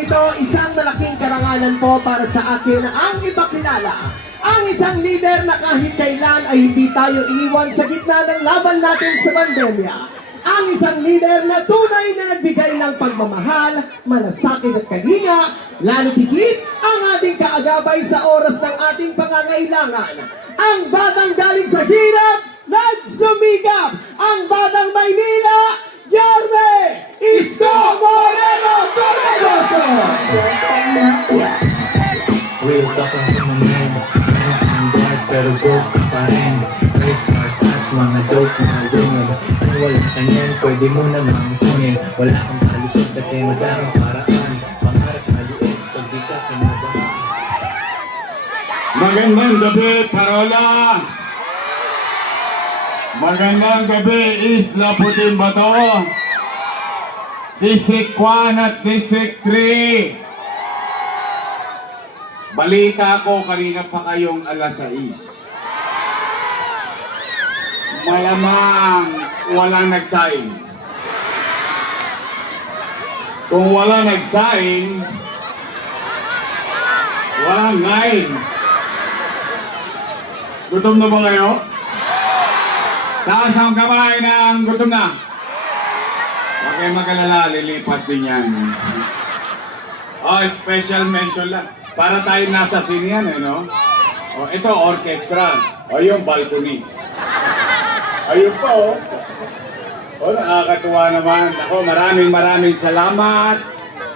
ito, isang malaking karangalan po para sa akin ang ipakilala. Ang isang leader na kahit kailan ay hindi tayo iniwan sa gitna ng laban natin sa pandemya. Ang isang leader na tunay na nagbigay ng pagmamahal, malasakit at kalinga, lalo higit ang ating kaagabay sa oras ng ating pangangailangan. Ang batang galing sa hirap, nagsumikap! Ang batang Maynila, Yorme Isko Moreno Torregoso! Real talk ang kumamin. Ang boys pero broke ka pa rin. Race cars at mga dope na women. Kung wala ka niyan, pwede mo namang kunin. Wala kang kalusot kasi madarang paraan. Pangarap na liit, pag di ka kinabahan. Magandang gabi, Parola! Magandang gabi, Isla Puting Bato! District 1 at District 3! Balita ko, kanina pa kayong alas 6. Malamang walang nagsaing. Kung walang nagsaing, walang ngain. Gutom na ba kayo? Taas ang kamay ng gutom na. Huwag kayong mag-alala, lilipas din yan. Oh, special mention lang. Para tayo nasa scene yan, no? Oh, ito, orchestra. O, yung balcony. Ayun pa, oh. Oh, nakakatuwa naman. Ako, maraming salamat.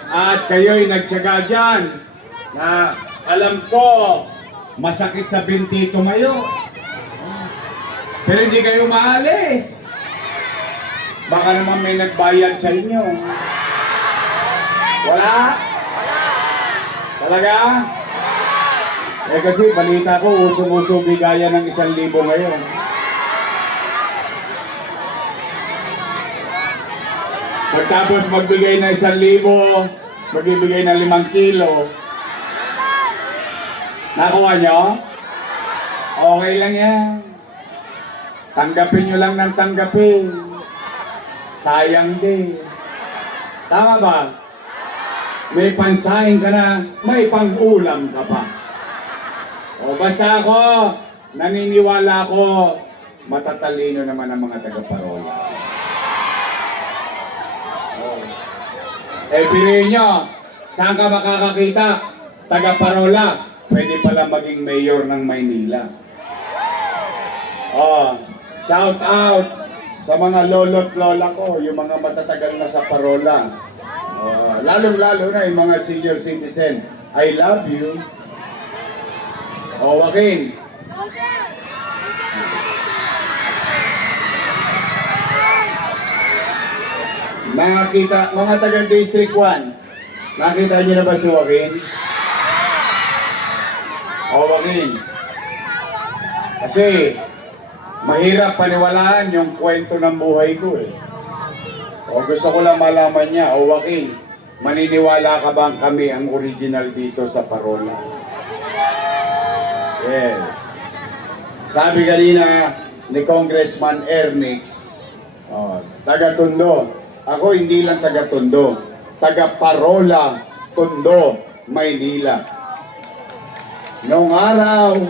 At kayo'y nagtyaga dyan. Na alam ko, masakit sa binti tumayo. Pero hindi kayo maalis. Baka naman may nagbayad sa inyo. Wala? Talaga? Eh kasi balita ko, usong-uso bigaya ng 1,000 ngayon. Pagtapos magbigay ng 1,000, magbibigay ng 5 kilo. Nakuha nyo? Okay lang yan. Tanggapin nyo lang ng tanggapin. Sayang din. Tama ba? May pansaing ka na, may pang-ulam ka pa. O basta ako, naniniwala ako, matatalino naman ang mga taga-Parola. Eh, piliin nyo, saan ka makakakita? Taga-Parola, pwede pala maging mayor ng Maynila. Oh, shout out sa mga lolo't lola ko, yung mga matatagal na sa Parola. Lalong-lalo na yung mga senior citizen. I love you. O, Joaquin. Nakita, mga taga-District 1, nakita niyo na ba si Joaquin? O, Joaquin. Kasi, mahirap paniwalaan yung kwento ng buhay ko eh. O gusto ko lang malaman niya, o Joaquin, maniniwala ka bang kami ang original dito sa Parola? Yes. Sabi kanina ni Congressman Ernix, taga-Tondo. Ako hindi lang taga-Tondo, taga-Parola, Tondo, Maynila. Noong araw,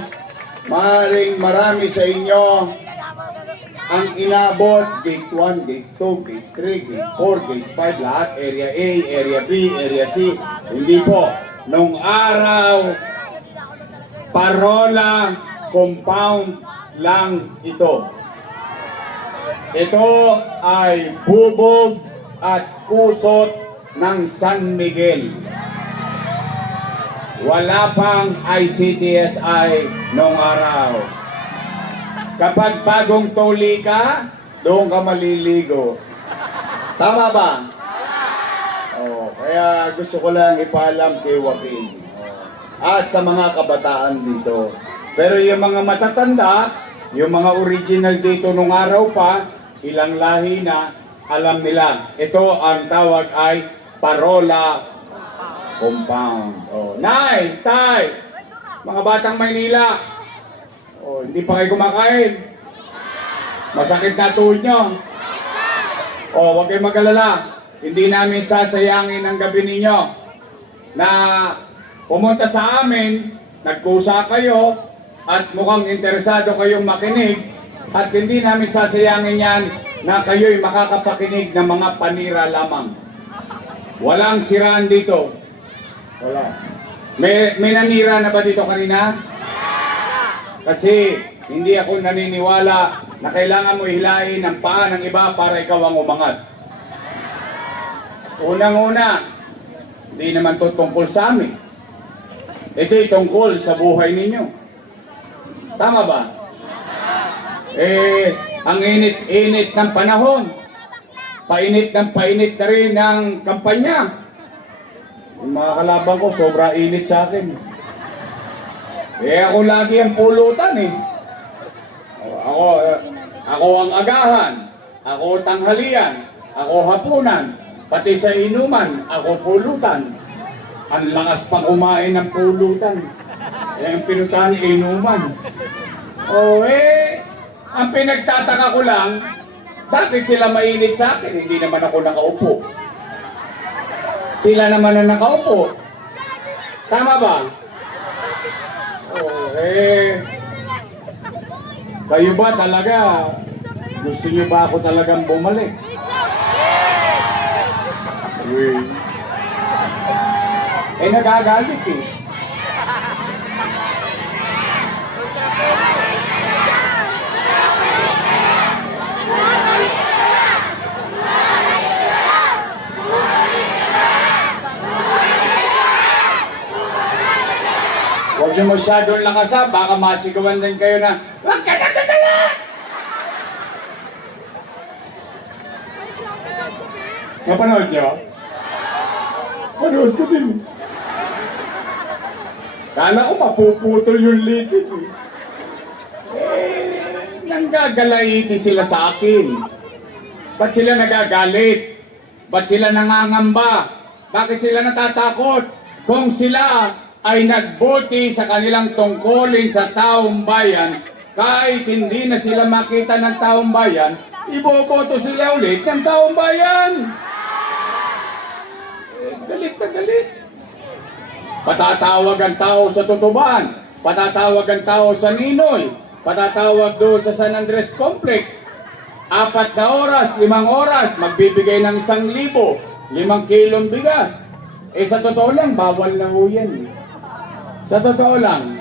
maaaring marami sa inyo ang inabot, Gate 1, Gate 2, Gate 3, Gate 4, Gate 5, lahat, Area A, Area B, Area C. Hindi po. Nung araw, Parola compound lang ito. Ito ay bubog at pusot ng San Miguel. Wala pang ICTSI nung araw. Kapag bagong tuli ka, doon ka maliligo. Tama ba? Kaya gusto ko lang ipaalam kay Joaquin. At sa mga kabataan dito. Pero yung mga matatanda, yung mga original dito nung araw pa, ilang lahi na, alam nila. Ito ang tawag ay Parola Compound. Nay, tay, mga batang Maynila, hindi pa kayo kumakain. Masakit na tuhod nyo. Huwag kayong mag-alala. Hindi namin sasayangin ang gabi ninyo. na pumunta sa amin, nagkusa kayo, at mukhang interesado kayong makinig, at hindi namin sasayangin yan na kayo'y makakapakinig ng mga panira lamang. Walang siraan dito. Wala. May nanira na ba dito kanina? Kasi hindi ako naniniwala na kailangan mo hilain ang paa ng iba para ikaw ang umangat. Unang-una, hindi naman to tungkol sa amin. Ito'y tungkol sa buhay ninyo. Tama ba? Ang init-init ng panahon. Painit na rin ng kampanya. Yung mga kalaban ko, sobra init sa akin. Ako lagi ang pulutan eh. Ako ang agahan. Ako tanghalian. Ako hapunan. Pati sa inuman, ako pulutan. Ang lakas pang kumain ng pulutan. Ang pinuntahan inuman. Ang pinagtataka ko lang, bakit sila mainit sa akin? Hindi naman ako nakaupo. Sila naman ang nakaupo. Tama ba? Kayo ba talaga? Gusto nyo ba ako talagang bumalik? Nagagalit eh. Huwag niyo masyadong lakasan, baka masigawan din kayo na, "Huwag ka na dadala!" Napanood niyo? Panood ko din. Kala ko mapuputol yung litid. Nanggagalaiti sila sa akin. Ba't sila nagagalit? Ba't sila nangangamba? Bakit sila natatakot? Kung sila ay nagbuti sa kanilang tungkulin sa taong bayan, kahit hindi na sila makita ng taong bayan, iboboto sila ulit ng taong bayan. Galit na galit. Patatawag ang tao sa Tutuban, patatawag ang tao sa Ninoy, patatawag doon sa San Andres Complex. 4 na oras, 5 oras, magbibigay ng 1,000, 5 kilong bigas. Sa totoo lang, bawal na ho yan. Sa totoo lang,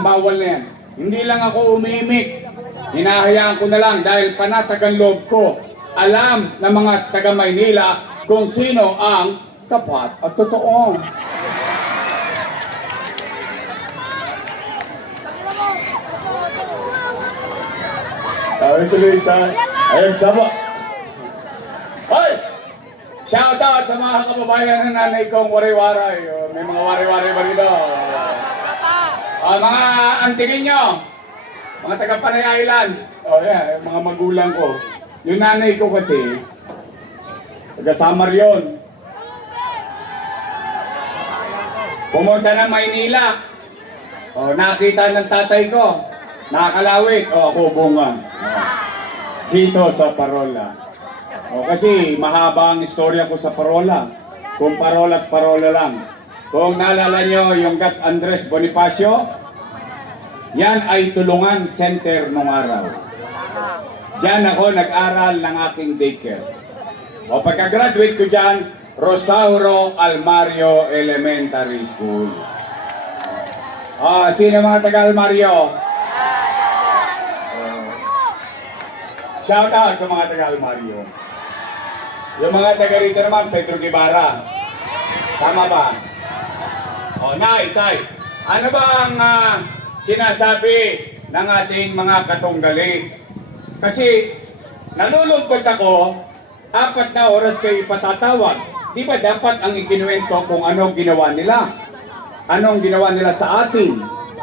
bawal na yan. Hindi lang ako umimik. Hinahayaan ko na lang dahil panatagang loob ko. Alam ng mga taga Maynila kung sino ang tapat at totoo. Tuloy sa ayang sama. Hoy! Shout out sa mga kababayan ng nanay kong wari-waray. May mga wari-waray ba rito? Mga antingin nyo. Mga taga-Panay Island. Mga magulang ko. Yung nanay ko kasi, taga-Samar yun. Pumunta ng Maynila. Nakita ng tatay ko. Nakakalawit. Ako bunga. Dito sa Parola. Kasi mahaba ang istorya ko sa Parola. Kung parola at parola lang. Kung naalala nyo yung Gat Andres Bonifacio, yan ay tulungan center nung araw. Diyan ako nag-aral ng aking daycare. Pagka-graduate ko dyan, Rosauro Almario Elementary School. Sino mga taga-Almario? Shout out sa mga taga-Almario. Yung mga taga rito naman, Pedro Guevara. Tama ba? Nay, tay. Ano ba ang sinasabi ng ating mga katunggali? Kasi nalulungkot ako, 4 na oras kayo ipatatawag. Di ba dapat ang ikinuwento kung anong ginawa nila? Anong ginawa nila sa atin?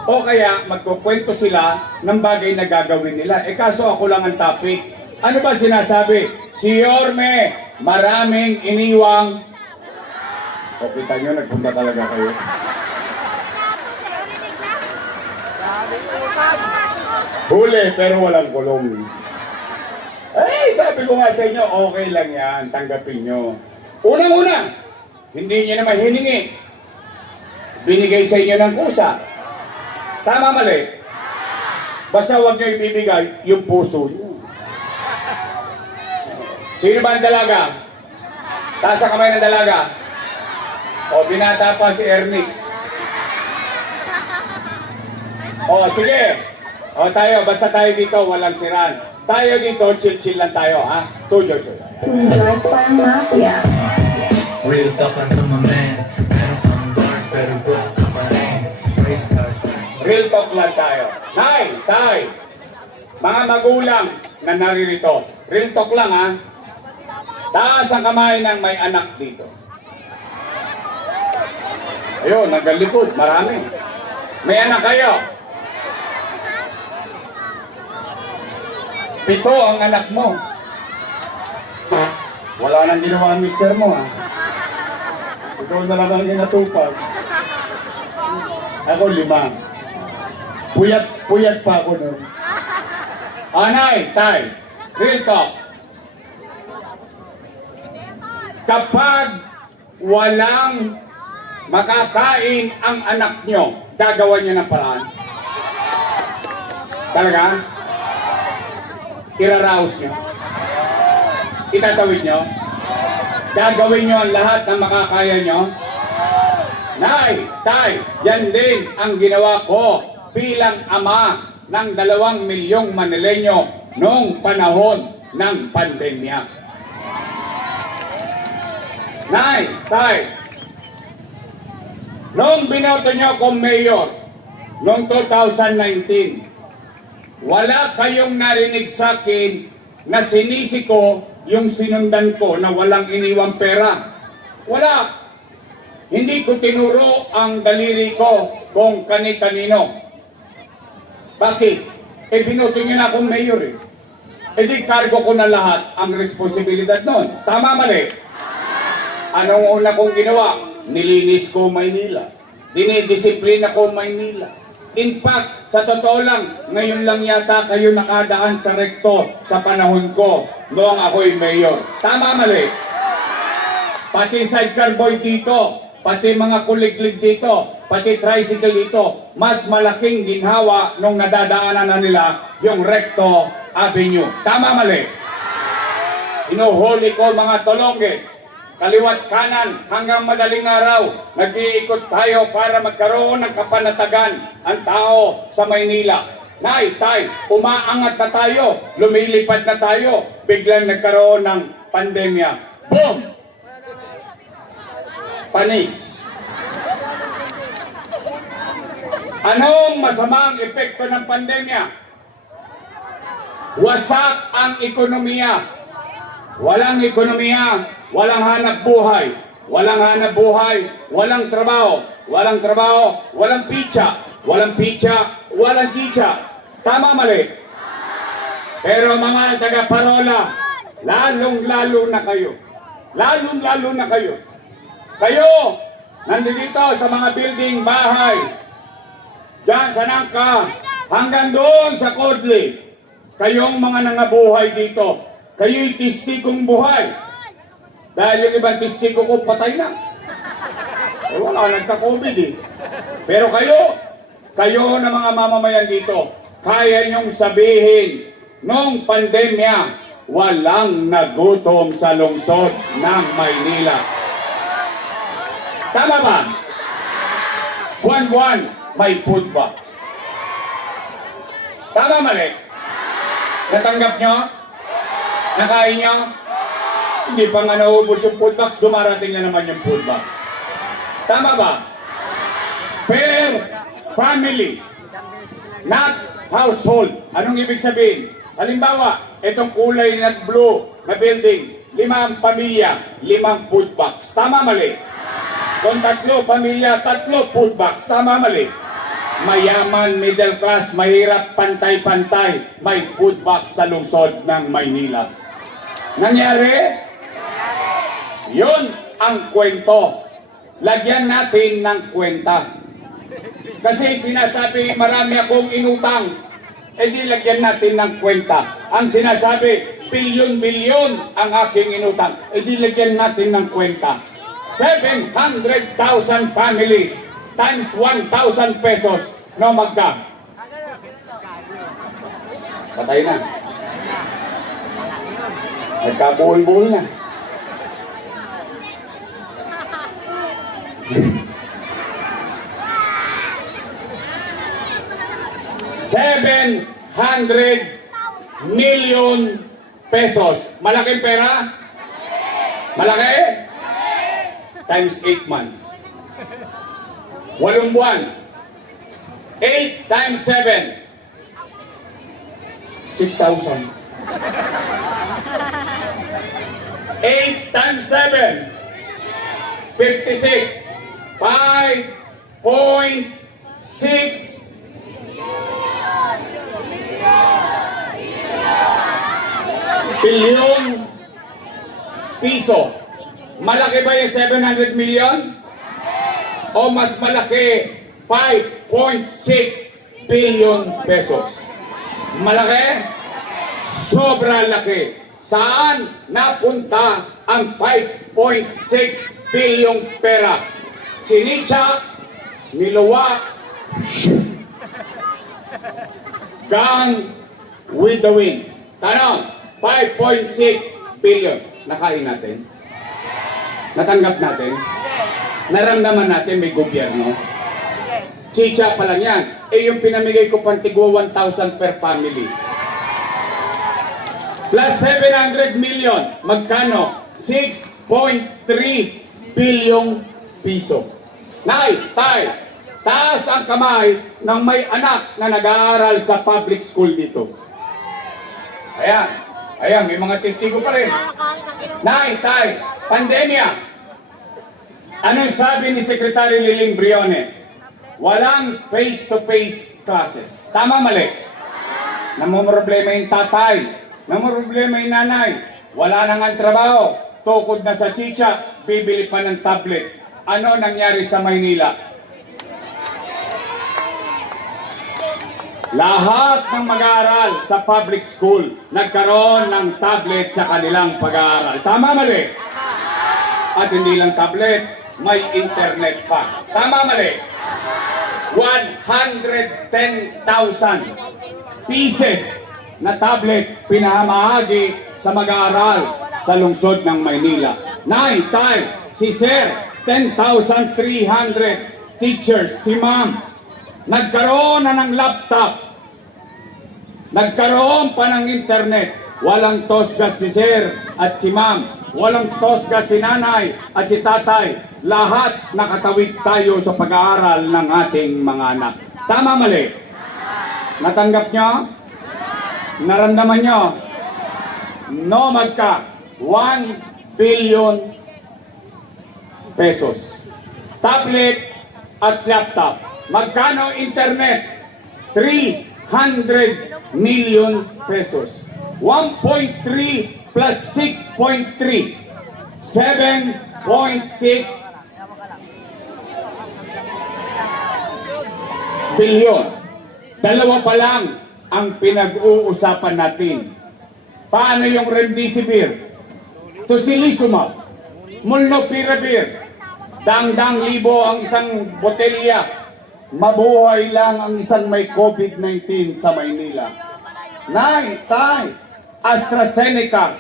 O kaya magkukwento sila ng bagay na gagawin nila. Kaso ako lang ang topic. Ano ba sinasabi? Si Yorme, maraming iniwang... Kita nyo, nagpunta talaga kayo. Huli, pero walang kulong. Sabi ko nga sa inyo, okay lang yan. Tanggapin nyo. Unang-una, hindi nyo naman hiningi. Binigay sa inyo ng kusa. Tama, mali? Basta huwag nyo ibibigay yung puso nyo. Sino ba ang dalaga? Taas ang kamay ng dalaga. O, binata pa si Ernix. O, sige. O, tayo, basta tayo dito, walang siran. Tayo dito, chill-chill lang tayo, ha? 2 years old. Guys, parang mafia. Real talk lang to my man. Meron kang bars pero broke ka pa rin. Race cars. Real talk lang tayo. Nay, tay, mga magulang na naririto. Real talk lang, ha? Taas ang kamay ng may anak dito. Ayun, nagalikod, marami. May anak kayo. 7 ang anak mo. Wala nang ginawa ang mister mo, ha? Ikaw na lang ang inatupag. Ako 5. Puyat pa ako nun. Anay, tay, real talk. Kapag walang makakain ang anak nyo, gagawa nyo ng paraan. Talaga? Iraraos nyo. Itatawid nyo. Gagawin nyo ang lahat ng makakaya nyo. Nay, tay, yan din ang ginawa ko bilang ama ng 2 milyong Manileño noong panahon ng pandemya. Nay, tay, noong binoto nyo akong mayor, noong 2019, wala kayong narinig sa akin na sinisi ko yung sinundan ko na walang iniwang pera. Wala. Hindi ko tinuro ang daliri ko kung kani-kanino. Bakit? Binoto nyo na akong mayor eh. Di cargo ko na lahat ang responsibilidad nun. Tama, mali? Anong una kong ginawa? Nilinis ko Maynila. Dinidisiplina ko Maynila. In fact, sa totoo lang, ngayon lang yata kayo nakadaan sa rekto sa panahon ko noong ako'y mayor. Tama, mali? Pati sidecar boy dito, pati mga kuliglig dito, pati tricycle dito, mas malaking ginhawa nung nadadaanan na nila yung Recto Avenue. Tama, mali? Inuhuli ko mga tolongges, kaliwat kanan hanggang madaling araw, nag-iikot tayo para magkaroon ng kapanatagan ang tao sa Maynila. Nay, tay, umaangat na tayo, lumilipad na tayo, biglang nagkaroon ng pandemya. Boom! Panis. Anong masamang epekto ng pandemya? Wasak ang ekonomiya. Walang ekonomiya, walang hanap buhay. Walang hanap buhay, walang trabaho. Walang trabaho, walang pitsa. Walang pitsa, walang chicha. Tama, mali? Pero mga taga-parola, lalong-lalo na kayo. Lalong-lalo na kayo. Kayo, nandito sa mga building, bahay, dyan sa Nangka, hanggang doon sa Kodli, kayong mga nangabuhay dito, kayo'y testigong buhay. Dahil yung ibang testigo ko patay na. Wala, nagka-COVID eh. Pero kayo na mga mamamayan dito, kaya niyong sabihin, nung pandemya, walang nagutom sa lungsod ng Maynila. Tama ba? Buwan-buwan, may food box. Tama, mali? Natanggap nyo? Nakain nyo? Hindi pa nga naubos yung food box, dumarating na naman yung food box. Tama ba? Per family, not household. Anong ibig sabihin? Halimbawa, itong kulay na blue na building, 5 pamilya, 5 food box. Tama, mali? Kung 3 pamilya, 3 food box. Tama, mali? Mayaman, middle class, mahirap, pantay-pantay, may food box sa lungsod ng Maynila. Nangyari? Yun ang kwento. Lagyan natin ng kwenta. Kasi sinasabi, marami akong inutang. Di lagyan natin ng kwenta. Ang sinasabi, bilyon-bilyon ang aking inutang. Di lagyan natin ng kwenta. 700,000 families times 1,000 pesos. No, magka? Patay na. Nagkabuhol-buhol na. $700 million pesos. Malaking pera? Malaki? Times 8 months. 8 buwan. 8 times 7. 6,000. 8 times 7. 56. 5.6 billion piso. Malaki ba yung 700 million? O mas malaki 5.6 billion pesos? Malaki? Sobra laki. Saan napunta ang 5.6 billion pera? Sinitsa, niluwa, gone with the wind. Tanong, 5.6 billion. Nakain natin? Natanggap natin? Naramdaman natin may gobyerno? Chicha pa lang yan. Eh yung pinamigay ko pang tigwa 1,000 per family. Plus 700 million. Magkano? 6.3 billion piso. Nay, tay, taas ang kamay ng may anak na nag-aaral sa public school dito. Ayan. Ayan, may mga testigo pa rin. Nay, tay, pandemya. Anong sabi ni Secretary Liling Briones? Walang face-to-face classes. Tama, mali? Namumroblema yung tatay. Namumroblema yung nanay. Wala nang ang trabaho. Tukod na sa chicha, bibili pa ng tablet. Ano nangyari sa Maynila? Lahat ng mag-aaral sa public school nagkaroon ng tablet sa kanilang pag-aaral. Tama, mali? At hindi lang tablet, may internet pa. Tama, mali? 110,000 pieces na tablet pinahamahagi sa mag-aaral sa lungsod ng Maynila. Nay, tay, si Sir, 10,300 teachers, si Ma'am, nagkaroon na ng laptop. Nagkaroon pa ng internet. Walang tosgas si Sir at si Ma'am. Walang tosgas si Nanay at si Tatay. Lahat nakatawid tayo sa pag-aaral ng ating mga anak. Tama, mali? Natanggap nyo? Naramdaman nyo? No, magka 1 billion pesos. Tablet at laptop. Magkano internet? 300 million pesos. 1.3 plus 6.3. 7.6 billion. Dalawa pa lang ang pinag-uusapan natin. Paano yung remdesivir? Tocilizumab, molnupiravir, dang-dang libo ang isang botelya. Mabuhay lang ang isang may COVID-19 sa Maynila. Nay, tay, AstraZeneca,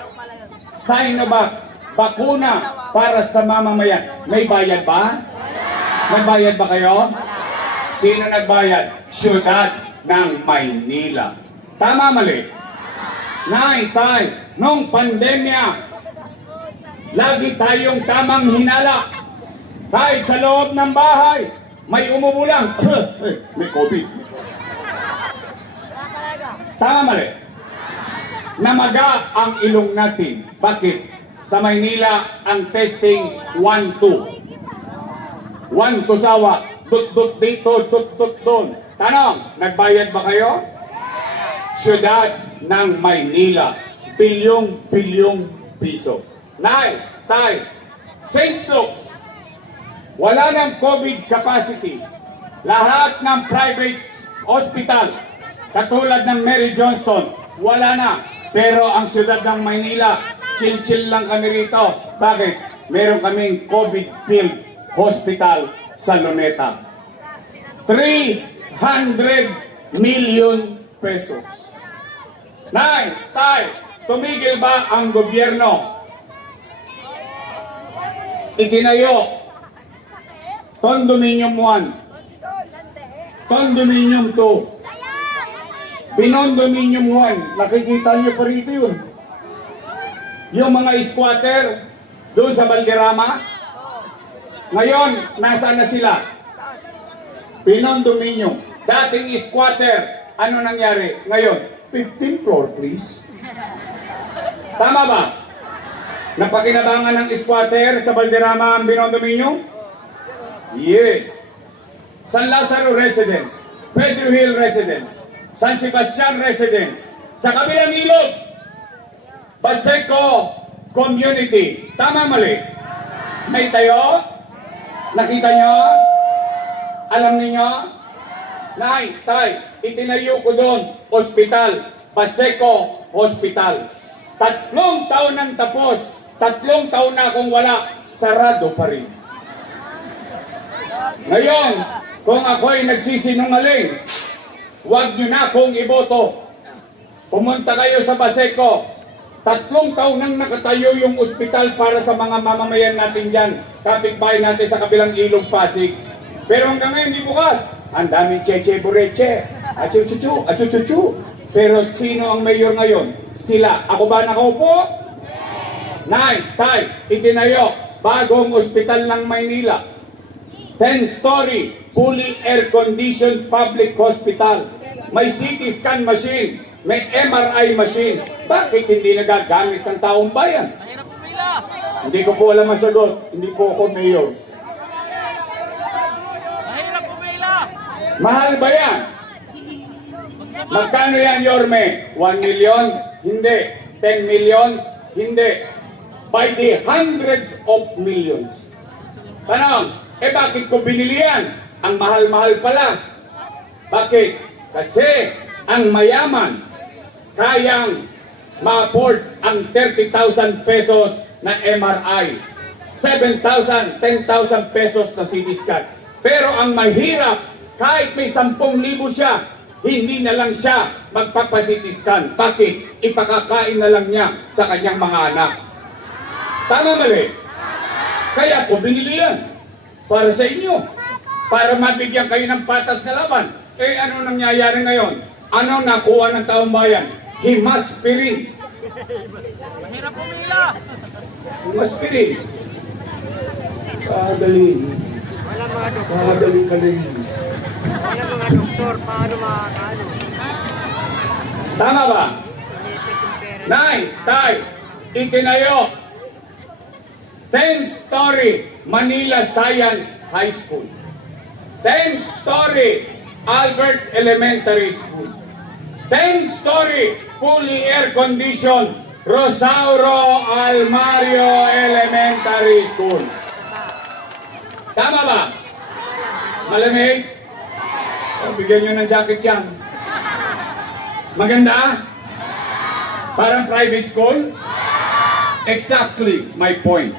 Sinovac, bakuna para sa mamamayan. May bayad ba? May bayad ba kayo? Sino nagbayad? Siyudad ng Maynila. Tama, mali? Nay, tay, nung pandemya, lagi tayong tamang hinala. Kahit sa loob ng bahay, may umubo lang. May COVID. Tama, mali? Namaga ang ilong natin. Bakit? Sa Maynila, ang testing 1-2. 1 to sawa. Tut-tut dito, tut-tut doon. Tanong, nagbayad ba kayo? Siyudad ng Maynila. Bilyong-bilyong piso. Nay, tay, St. Luke's, wala ng COVID capacity. Lahat ng private hospital, katulad ng Mary Johnston, wala na. Pero ang siyudad ng Maynila, chill-chill lang kami rito. Bakit? meron kaming COVID field hospital sa Luneta. 300 million pesos. Nay, tay, tumigil ba ang gobyerno? Itinayo Condominium 1, Condominium 2, Pinondominium 1, nakikita niyo pa rito yun. Yung mga squatter doon sa Valderrama, ngayon, nasaan na sila? Pinondominium. Dating squatter, ano nangyari? Ngayon, 15th floor please. Tama ba? Napakinabangan ng squatter sa Valderrama ang Pinondominium? Yes. San Lazaro Residence, Pedro Hill Residence, San Sebastian Residence, sa kabilang ilog, Paseco Community. Tama mali? May tayo? Nakita nyo? Alam niyo? Nay, tay, itinayo ko doon, hospital, Paseco Hospital. 3 taon nang tapos, 3 taon na akong wala, sarado pa rin. Ngayon, kung ako'y nagsisinungaling, huwag nyo na akong iboto. Pumunta kayo sa Paseco. 3 taon nang nakatayo yung ospital para sa mga mamamayan natin dyan. Kapitbahay natin sa kabilang ilog Pasig. Pero hanggang ngayon, di bukas. Ang daming cheche bureche. Achuchuchu, achuchuchu. Pero sino ang mayor ngayon? Sila. Ako ba nakaupo? Nay, tay, itinayo. Bagong ospital ng Maynila. 10-story, fully air-conditioned public hospital. May CT scan machine, may MRI machine. Bakit hindi nagagamit ng taong bayan? Hindi ko po alam ang sagot. Hindi po ako mayor. Mahal ba yan? Magkano yan, Yorme? 1 million? Hindi. 10 million? Hindi. By the hundreds of millions. Tanong, bakit ko binili yan? Ang mahal-mahal pala. Bakit? Kasi ang mayaman kayang ma-afford ang 30,000 pesos na MRI. 7,000, 10,000 pesos na CT scan. Pero ang mahirap, kahit may 10,000 siya, hindi na lang siya magpapa-CT scan. Bakit? Ipakakain na lang niya sa kanyang mga anak. Tama mali? Kaya ko binili yan. Para sa inyo. Para mabigyan kayo ng patas na laban. Ano nangyayari ngayon? Ano nakuha ng taong bayan? Himaspirin. Mahirap pumila. Himaspirin. Kagaling. Wala mga doktor. Kagaling. Wala mga doktor. Paano makakaano? Tama ba? Nay, tay, itinayo. 10-story Manila Science High School. 10-story Albert Elementary School. 10-story fully air-conditioned Rosauro Almario Elementary School. Tama ba? Malamig? Bigyan nyo ng jacket yan. Maganda? Parang private school? Exactly my point.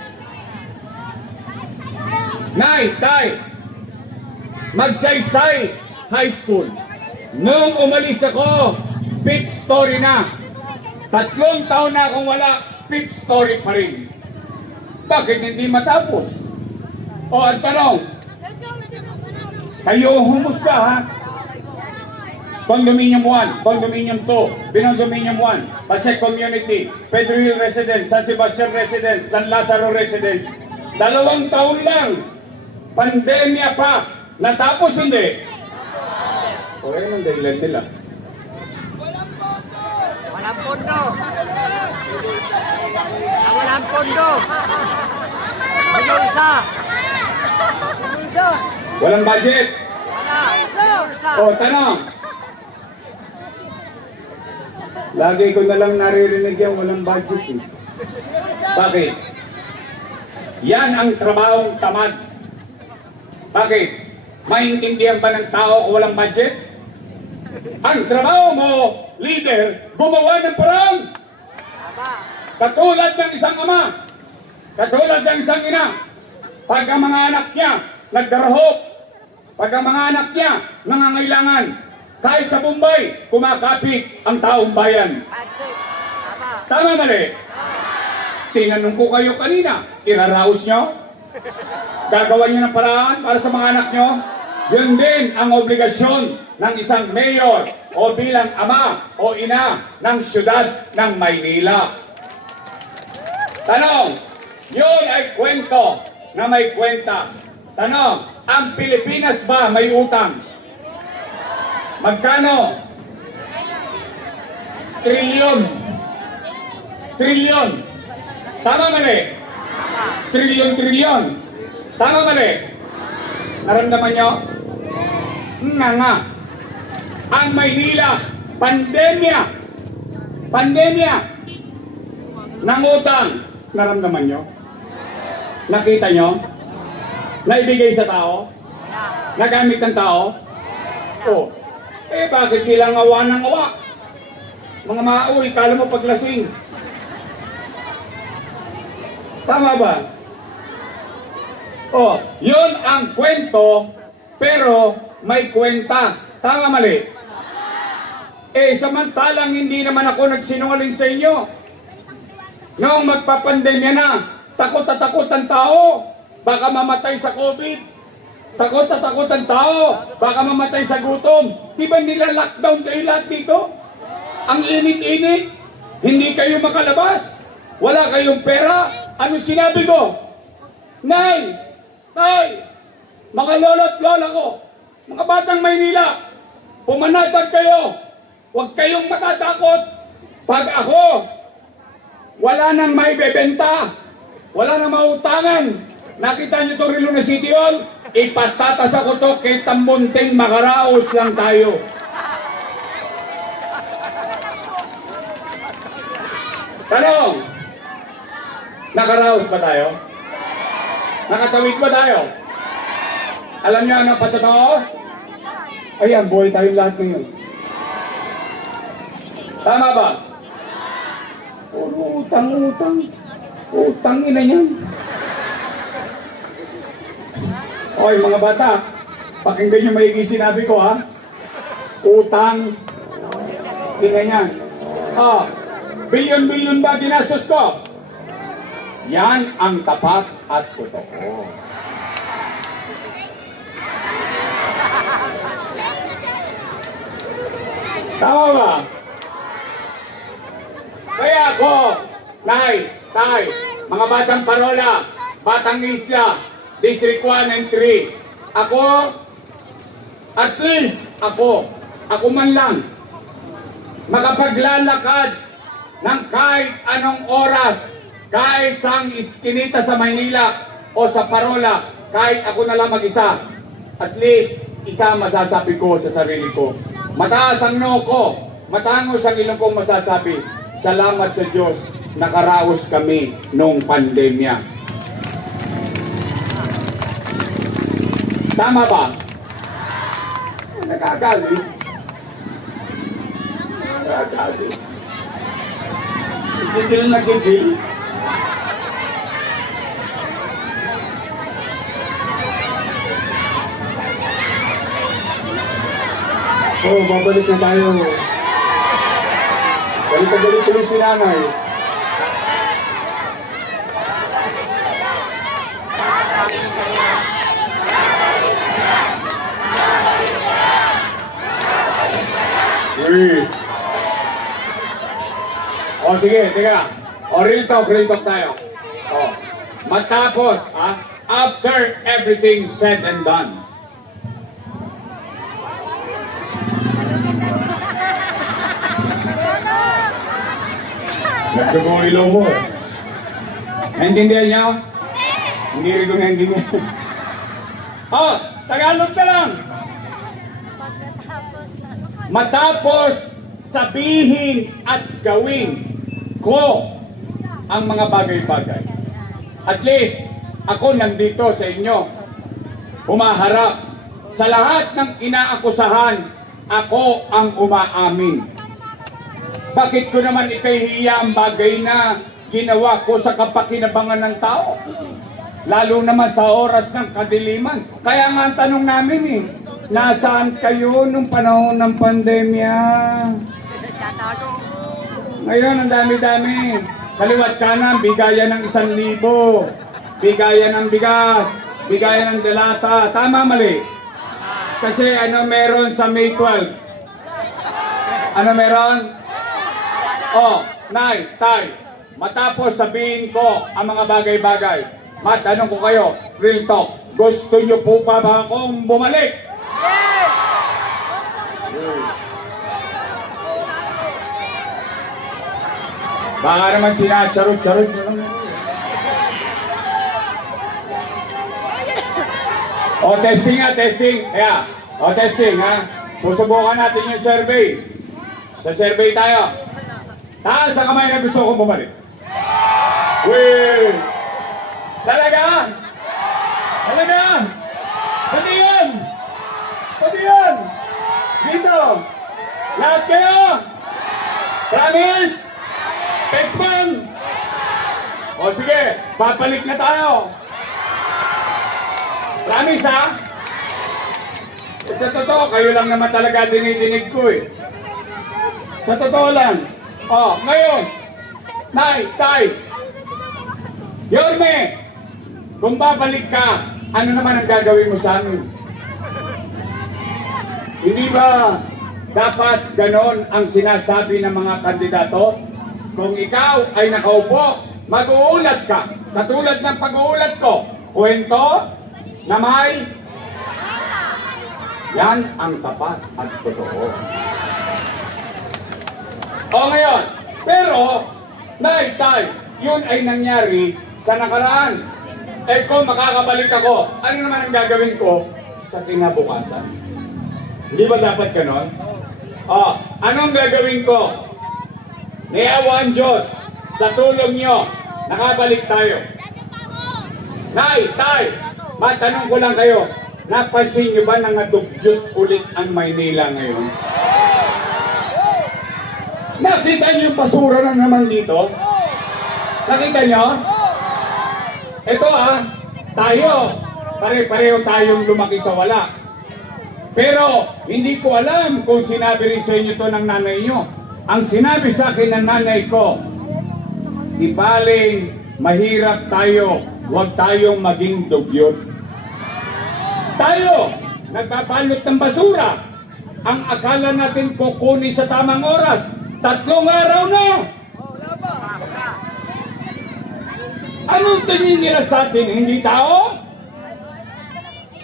Nay, tay, Magsaysay High School. Nung umalis ako, 5th story na. 3 taon na akong wala, 5th story pa rin. Bakit hindi matapos? O, ang tanong, kayo humusga ha? Condominium 1, Condominium 2, Pinondominium 1, Pasec Community, Pedro Hill Residence, San Sebastian Residence, San Lazaro Residence. 2 taon lang. Pandemya pa. Natapos hindi? O, yan ang dahilan nila. Walang pondo. Walang pondo. Yung isa. Yung isa. Walang budget. Wala. Isa. O, tanong. Lagi ko na lang naririnig yan, walang budget eh. Bakit? Yan ang trabahong tamad. Bakit? Maintindihan ba ng tao kung walang budget? Ang trabaho mo, leader, gumawa ng parang. Katulad ng isang ama. Katulad ng isang ina, pag ang mga anak niya nagdarahop, pag ang mga anak niya nangangailangan, kahit sa Bombay, kumakapit ang taong bayan. Tama mali? Tinanong ko kayo kanina, iraraos nyo? Gagawa nyo ng paraan para sa mga anak nyo? Yun din ang obligasyon ng isang mayor o bilang ama o ina ng syudad ng Maynila. Tanong, yun ay kwento na may kwenta. Tanong, ang Pilipinas ba may utang? Magkano? Trilyon. Trilyon. Tama mali? Trilyon. Tama mali? Naramdaman nyo? Nga. Ang Maynila, pandemya ng utang. Naramdaman nyo? Nakita nyo? Naibigay sa tao? Nagamit ng tao? Oh. Eh bakit silang awa ng awa? Mga maul, kala mo paglasing. Tama ba? Oh, yun ang kwento, pero may kwenta. Tama mali? Eh, samantalang hindi naman ako nagsinungaling sa inyo. Noong magpapandemya na, takot na takot ang tao. Baka mamatay sa COVID. Takot na takot ang tao. Baka mamatay sa gutom. Di ba nila lockdown kayo lahat dito? Ang init-init. Hindi kayo makalabas. Wala kayong pera. Ano sinabi ko? Nay! Mga lolo't lola ko, mga batang Maynila, pumanatag kayo. Huwag kayong matatakot. Pag ako, wala nang may bebenta, wala nang mautangan. Nakita niyo to Rilo na City Hall? Ipatatas ako to kay Tamunting makaraos lang tayo. Tanong, nakaraos ba tayo? Nakatawid ba tayo? Alam niyo ano patotoo? Ayan, buhay tayong lahat ngayon. Tama ba? Puro utang. Utang ina niyan. Oy, mga bata, pakinggan niyo maigi sinabi ko ha. Utang. Ina niyan. Bilyon-bilyon ba ginastos ko? Yan ang tapat at totoo. Tama ba? Kaya ako, Nay, Tay, mga batang Parola, batang Isla, District 1 and 3, ako, at least ako man lang, makapaglalakad ng kahit anong oras, kahit sa iskinita sa Maynila o sa Parola, kahit ako na lang mag-isa, at least isa masasabi ko sa sarili ko. Mataas ang noo ko, matangos ang ilong kong masasabi, salamat sa Diyos, nakaraos kami nung pandemya. Tama ba? Nakagalit. Gigil na gigil. Oh, babalik na tayo. Balik tuloy si nanay. Uy. O sige, teka. O real talk tayo. O, matapos, after everything said and done, nagdugong ilaw mo. Naintindihan niyo? Hindi rin ko naintindihan. Tagalog na lang. Matapos sabihin at gawin ko ang mga bagay-bagay. At least, ako nandito sa inyo. Humaharap. Sa lahat ng inaakusahan, ako ang umaamin. Bakit ko naman ikahihiya ang bagay na ginawa ko sa kapakinabangan ng tao. Lalo naman sa oras ng kadiliman. Kaya nga ang tanong namin eh, nasaan kayo nung panahon ng pandemya? Tatago. Ngayon, ang dami-dami. Kaliwat kanan, bigayan ng 1,000. Bigayan ng bigas. Bigayan ng delata. Tama, mali? Kasi ano meron sa May 12? Ano meron? Oh, Nay, Tay, matapos sabihin ko ang mga bagay-bagay, matanong ko kayo, real talk, gusto nyo po pa ba akong bumalik? Baka naman sinacharot-charot nyo lang. O, testing nga, testing. Kaya, o, testing, ha? Susubukan natin yung survey. Sa survey tayo. Taas ang kamay na gusto kong bumalik. Wait! Talaga? Talaga? Pati yan! Pati yan! Dito! Lahat kayo! Promise! Text man! O sige, papalik na tayo. Promise ha? Sa totoo, kayo lang naman talaga dinidinig ko eh. Sa totoo lang. O, ngayon, Nay, Tay, Yorme, kung babalik ka, ano naman ang gagawin mo sa amin? Hindi ba dapat ganon ang sinasabi ng mga kandidato? Kung ikaw ay nakaupo, mag-uulat ka. Sa tulad ng pag-uulat ko, kwento na may yan ang tapat at totoo. O ngayon, pero, Nay, Tay, yun ay nangyari sa nakaraan. Eh kung makakabalik ako, ano naman ang gagawin ko sa kinabukasan? Hindi ba dapat ganon? O, anong gagawin ko? Niyawa ang Diyos, sa tulong nyo, nakabalik tayo. Nay, Tay, matanong ko lang kayo, napansin nyo ba na nadugyot ulit ang Maynila ngayon? Nakita nyo yung basura na naman dito? Nakita nyo? Ito tayo, pare-pareho tayong lumaki sa wala. Pero hindi ko alam kung sinabi rin sa inyo to ng nanay nyo. Ang sinabi sa akin ng nanay ko, ibaling mahirap tayo, huwag tayong maging dugyot. Tayo, nagpabalot ng basura. Ang akala natin kukunin sa tamang oras, 3 araw na. Anong tingin nila sa atin, hindi tao?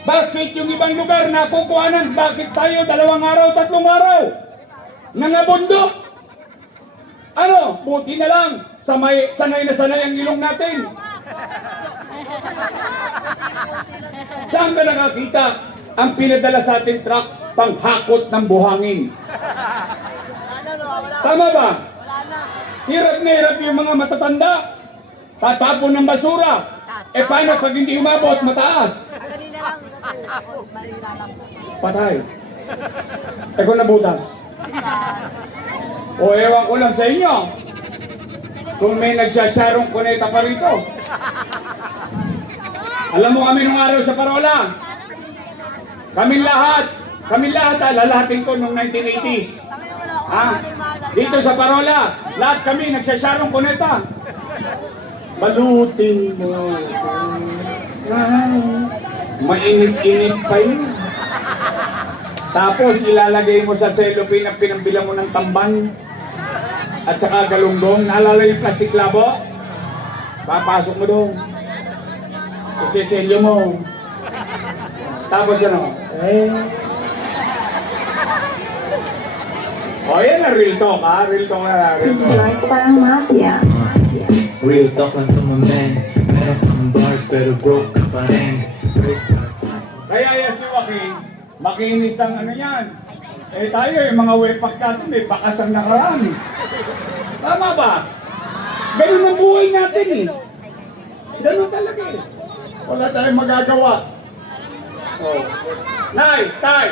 Bakit yung ibang lugar nakukuhanan? Bakit tayo 2 araw, 3 araw? Nangabundok? Ano? Buti na lang. Sanay na sanay ang ilong natin. Saan ka nakakita ang pinadala sa ating truck panghakot ng buhangin? Tama ba? Hirap na hirap yung mga matatanda. Tatapon ng basura. Eh paano pag hindi umabot mataas? Patay. Eh kung nabutas. O ewan ko lang sa inyo. Kung may nagsasyarong kuneta pa rito. Alam mo kami nung araw sa Parola. Kaming lahat, lalahatin ko nung 1980s. Dito sa Parola, lahat kami nagsasyarong kuneta. Balutin mo. Mainit-init pa yun. Tapos ilalagay mo sa cellophane na pinambila mo ng tamban at saka galunggong. Naalala yung plastic labo? Papasok mo doon. Isiselyo mo. Tapos ano? O yan na real talk ha? Real talk na. Real talk. Nice parang mafia. Real talk lang to my man. Meron kang bars pero broke ka pa rin. Kaya yan si Joaquin, makinis ang ano yan. Eh tayo yung mga wepax natin, may bakas ang nakaraan. Tama ba? Ganun ang buhay natin eh. Ganun talaga eh. Wala tayong magagawa. Oh. Nay, Tay,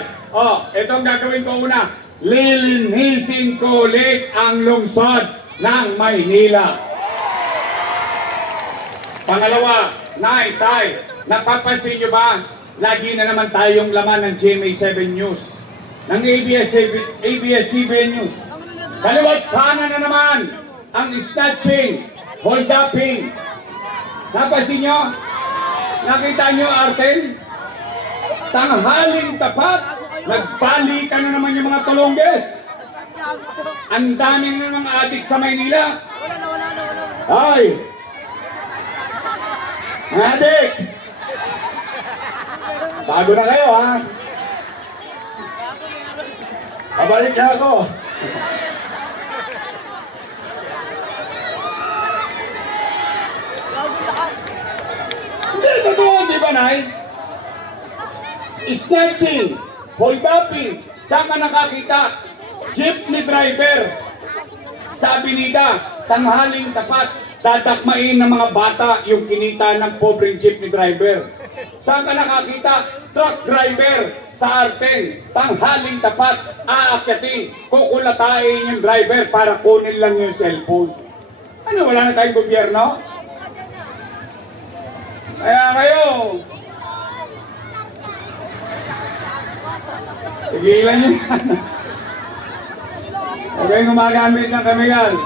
itong gagawin ko una. Lilinisin ko ulit ang lungsod ng Maynila. Pangalawa, Nay, Tay, napapansin nyo ba? Lagi na naman tayong laman ng GMA7 News, ng ABS-CBN News. Kaliwat kanan na naman ang snatching, hold-upping. Napansin nyo? Nakita nyo, Artel? Tanghaling tapat, nagbalikan na naman yung mga tulongges. Ang daming na mga adik sa Maynila. Ay! Mga adik! Bago na kayo, ha? Pabalik na ako. Hindi, totoo, di ba, Nay? Snatching, hold-upping, saan ka nakakita? Jeepney driver sa Abinida, tanghaling tapat, tatakmain ng mga bata yung kinita ng pobreng jeepney driver. Saan ka nakakita? Truck driver sa Arten, tanghaling tapat, aakyatin, kukulatain yung driver para kunin lang yung cellphone. Ano, wala na tayong gobyerno? Kaya kayo, tigilan nyo yan. Okay, gumagamit ng kami yan.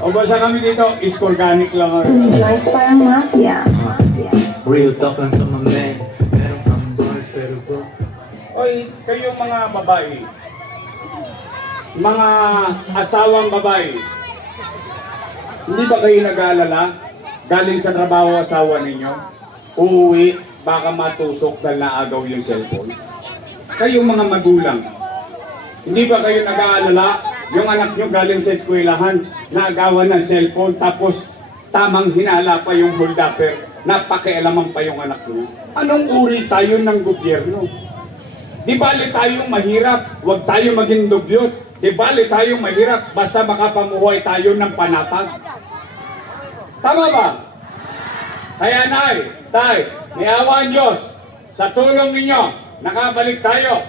O basta kami dito, is organic lang. Nice parang mafia. Real talk lang to my man. Meron kang bars pero bro. Oy, kayo mga babae, mga asawang babae, hindi ba kayo nag-aalala? Galing sa trabaho asawa ninyo, uuwi, baka matusok dahil naagaw yung cellphone. Kayong mga magulang, hindi ba kayo nag-aalala? Yung anak nyo galing sa eskwelahan, naagawan ng cellphone, tapos tamang hinala pa yung hold-upper, napakialaman pa yung anak nyo. Anong uri tayo ng gobyerno? Di bali tayong mahirap, huwag tayo maging dugyot. Di bali tayong mahirap, basta makapamuhay tayo ng panatag. Tama ba? Kaya Nay, Tay, may awa ang Diyos, sa tulong ninyo, nakabalik tayo.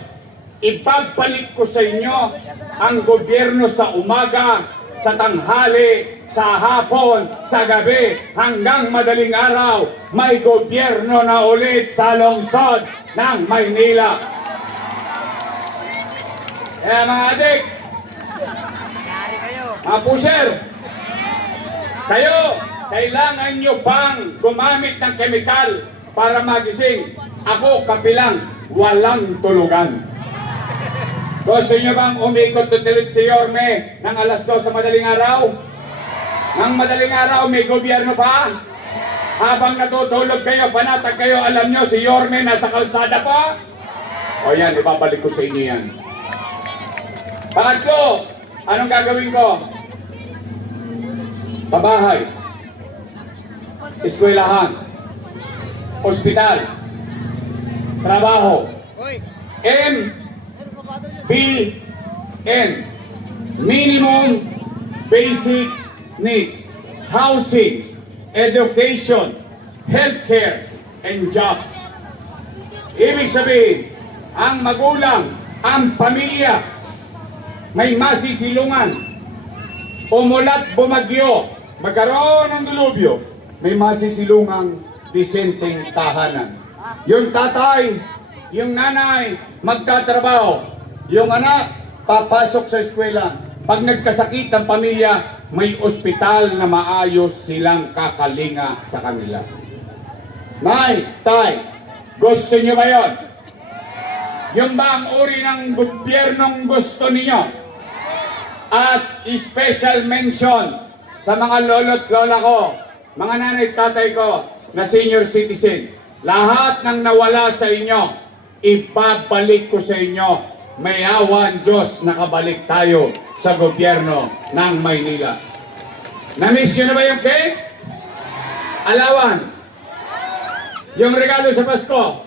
Ibabalik ko sa inyo ang gobyerno sa umaga, sa tanghali, sa hapon, sa gabi, hanggang madaling araw. May gobyerno na ulit sa lungsod ng Maynila. Kaya mga adik, mga pusher, kayo, kailangan nyo pang gumamit ng kemikal para magising. Ako, kapilang, walang tulugan. Gusto nyo bang umikot tutilid si Yorme ng alas 2 sa madaling araw? Nang madaling araw, may gobyerno pa? Habang natutulog kayo, panatag kayo, alam nyo, si Yorme nasa kalsada pa? O yan, ibabalik ko sa inyo yan. Pangatlo, anong gagawin ko? Sa bahay, eskwelahan, ospital, trabaho, MBN, minimum basic needs, housing, education, healthcare, and jobs. Ibig sabihin, ang magulang, ang pamilya, may masisilungan. Umulat bumagyo, magkaroon ng dilubyo, may masisilungang disenteng tahanan. Yung tatay, yung nanay, magtatrabaho. Yung anak, papasok sa eskwela. Pag nagkasakit ang pamilya, may ospital na maayos silang kakalinga sa kanila. Nay, Tay, gusto niyo ba yun? Yung ba ang uri ng gobyernong gusto ninyo? At special mention sa mga lolo't lola ko, mga nanay at tatay ko na senior citizen. Lahat ng nawala sa inyo, ibabalik ko sa inyo. May awa ang Diyos, nakabalik tayo sa gobyerno ng Maynila. Na-miss nyo na ba yung cake? Allowance? Yung regalo sa Pasko?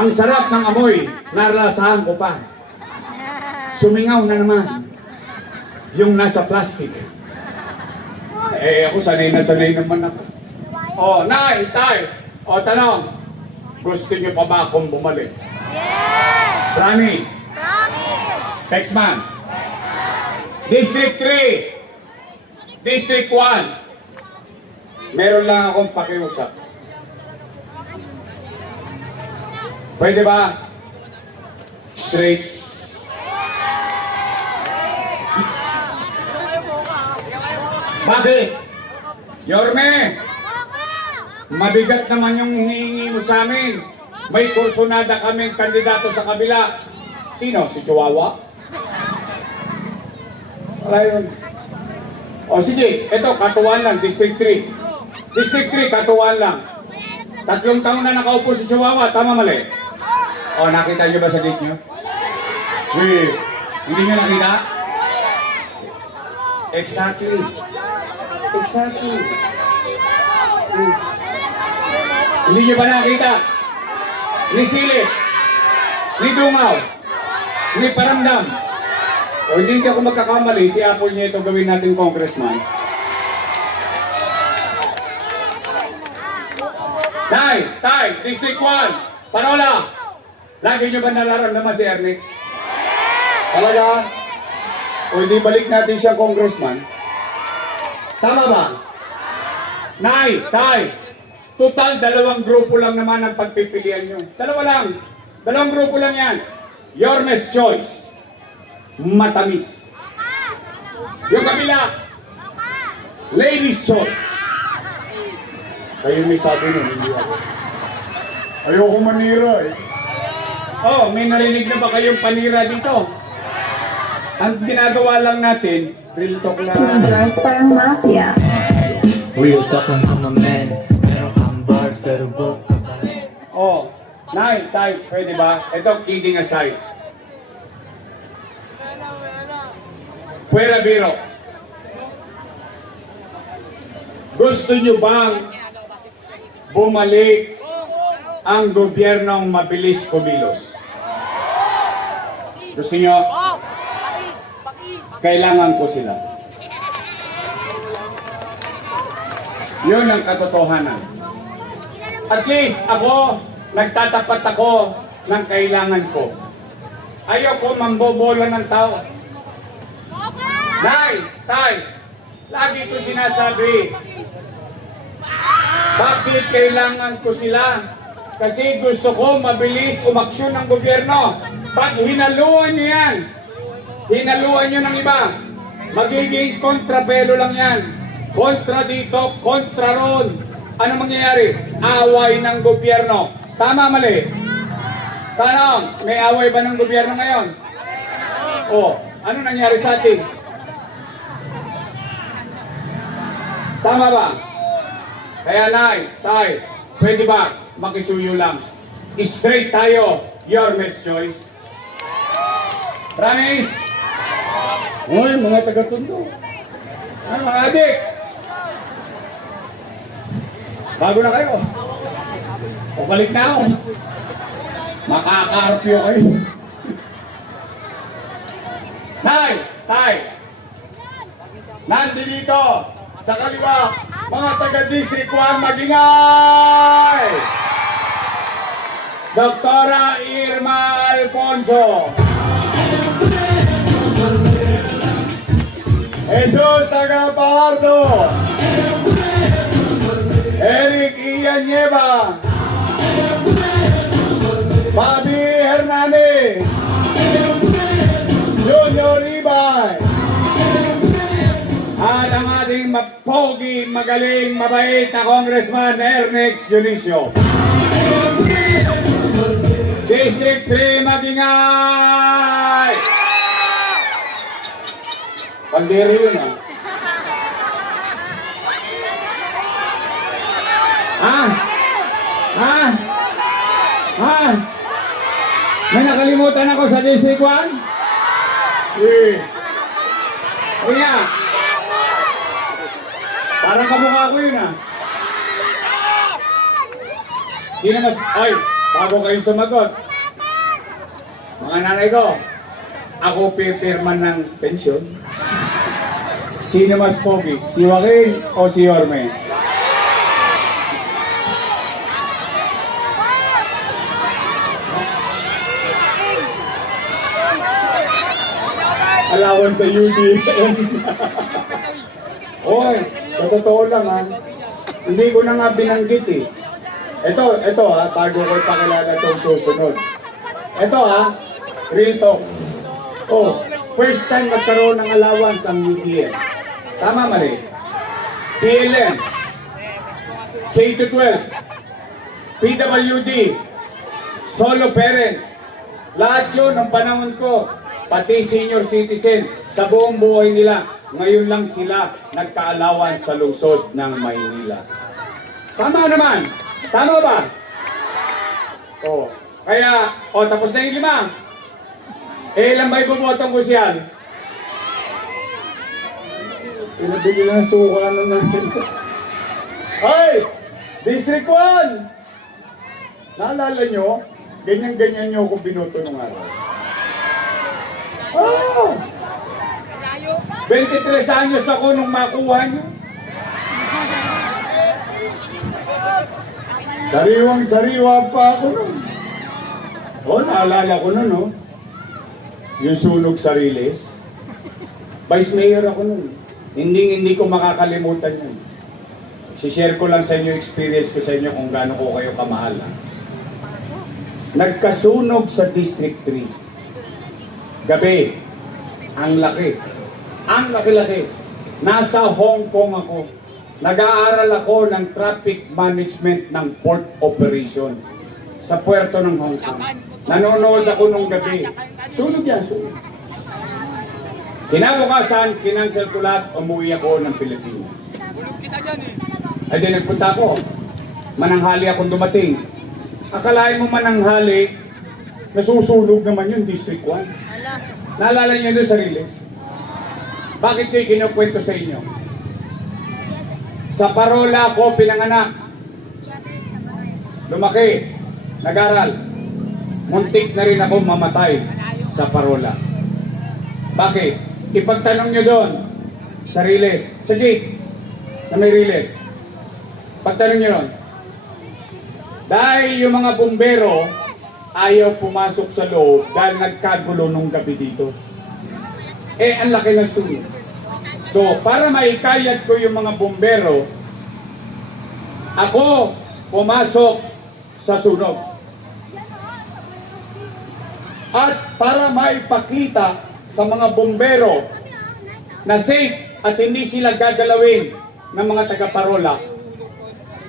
Ang sarap ng amoy, naralasahan ko pa. Sumingaw na naman yung nasa plastic. Eh, ako sanay naman ako. Oh, Nay, Tay, tanong, gusto niyo pa ba akong bumalik? Yes! Promise? Promise! Textman? District 3, District 1, Meron lang akong pakiusap. Pwede ba? Straight. Bakit? Yorme! Mabigat naman yung hinihingi mo sa amin. May kursunada kaming kandidato sa kabila. Sino? Si Chihuahua? Wala yun. O sige, ito, katuan lang, District 3. District 3, katuan lang. 3 taon na nakaupo si Chihuahua, tama mali? O, nakita niyo ba sa date niyo? Hindi niyo nakita? Exactly. Exactly. Hindi niyo ba nakita? Ni Silip, ni Dungaw, ni Paramdam. O hindi ako magkakamali, si Apple niya ito gawin natin congressman. Tay, District 1, Parola. Lagi niyo ba nararamdaman si Ernix? Talaga? O hindi balik natin siya congressman? Tama ba? Tay, total 2 grupo lang naman ang pagpipilian nyo. 2 lang. 2 grupo lang yan. Yorme's Choice. Matamis. Yung kabila. Ladies' Choice. Kayo may sabi nun, hindi ako. Ayoko manira eh. Oh, may narinig na ba kayong panira dito? Ang ginagawa lang natin, real talk lang. Dress parang mafia. Real talk lang mga men. Meron kang bars pero broke ka pa rin. Oh, Tay, pwede ba? Ito, kidding aside. Puwera biro. Gusto nyo bang bumalik ang gobyernong mabilis kumilos? Gusto nyo? Kailangan ko sila. Yun ang katotohanan. At least ako, nagtatapat ako ng kailangan ko. Ayoko mambobola ng tao. Tay, lagi ko sinasabi, bakit kailangan ko sila? Kasi gusto ko mabilis umaksyon ng gobyerno. Pag hinaluan nyo yan, hinaluan nyo ng iba, magiging kontrapelo lang yan. Kontra dito, kontra ron. Ano mangyayari? Away ng gobyerno. Tama, mali? Tanong, may away ba ng gobyerno ngayon? O, ano nangyari sa atin? Tama ba? Kaya Tay, pwede ba makisuyo lang? Straight tayo, Yorme's Choice. Promise? Uy, mga taga-tundo. Mga adik. Bago na kayo. O balik na ako. Makakarpyo kayo. Tay. Nandito sa kaliwa, mga taga-District 1, magingay! Doktora Irma Alfonso. Jesus Tagapardo. Eric Ian Nieva. Bobby Hernandez. Junior Ibay. At ang ating mapogi, magaling, mabait na Congressman Ernix Dionisio. District 3, magingay! Pandiri yun May nakalimutan ako sa District 1? Kuya! Parang kamukha ko yun Sino mas... Ay, bago kayong sumagot. Mga nanay ko, ako pipirman ng pensyon. Sino mas pogi? Si Joaquin o si Yorme? Alawan sa UDM. Oy, sa totoo lang Hindi ko na nga binanggit eh. Ito ha, bago ko pakilala itong susunod. Ito ha, real talk. Oh, first time nagkaroon ng allowance ang UTM. Tama mali? PLM, K-12, PWD, solo parent, lahat yun ng panahon ko, pati senior citizen, sa buong buhay nila, ngayon lang sila nagka-allowance sa lungsod ng Maynila. Tama naman. Tama ba? Oh, kaya, tapos na yung 5. Ilan ba ibubotong ko siyan? Pinabili lang suka na natin. Ay! District 1! Naalala nyo? Ganyan-ganyan nyo ako binoto nung araw. Oh! 23 anyos ako nung makuha nyo. Sariwang-sariwa pa ako nun. Naalala ko nun, no? Yung sunog sa Riles. Vice Mayor ako nun. Hindi ko makakalimutan yun. Si-share ko lang sa inyo experience ko sa inyo kung gaano ko kayo kamahal. Nagkasunog sa District 3. Gabi. Ang laki. Ang laki-laki. Nasa Hong Kong ako. Nag-aaral ako ng traffic management ng port operation sa puerto ng Hong Kong. Nanonood ako nung gabi. Sunog yan, sunog. Kinabukasan, kinansel ko lahat, umuwi ako ng Pilipinas. Ay di nagpunta ako. Mananghali akong dumating. Akalain mo mananghali, nasusunog naman yun, District 1. Naalala niyo doon sa Riles? Bakit ko kinukwento sa inyo? Sa Parola ako pinanganak. Lumaki. Nag-aral. Muntik na rin ako mamatay sa Parola. Bakit? Ipagtanong nyo doon sa Riles. Sa gate na may Riles. Pagtanong nyo doon. Dahil yung mga bumbero ayaw pumasok sa loob dahil nagkagulo nung gabi dito. Ang laki ng sunog. So, para maikayat ko yung mga bumbero, ako pumasok sa sunog. At para maipakita sa mga bumbero na safe at hindi sila gagalawin ng mga taga-Parola,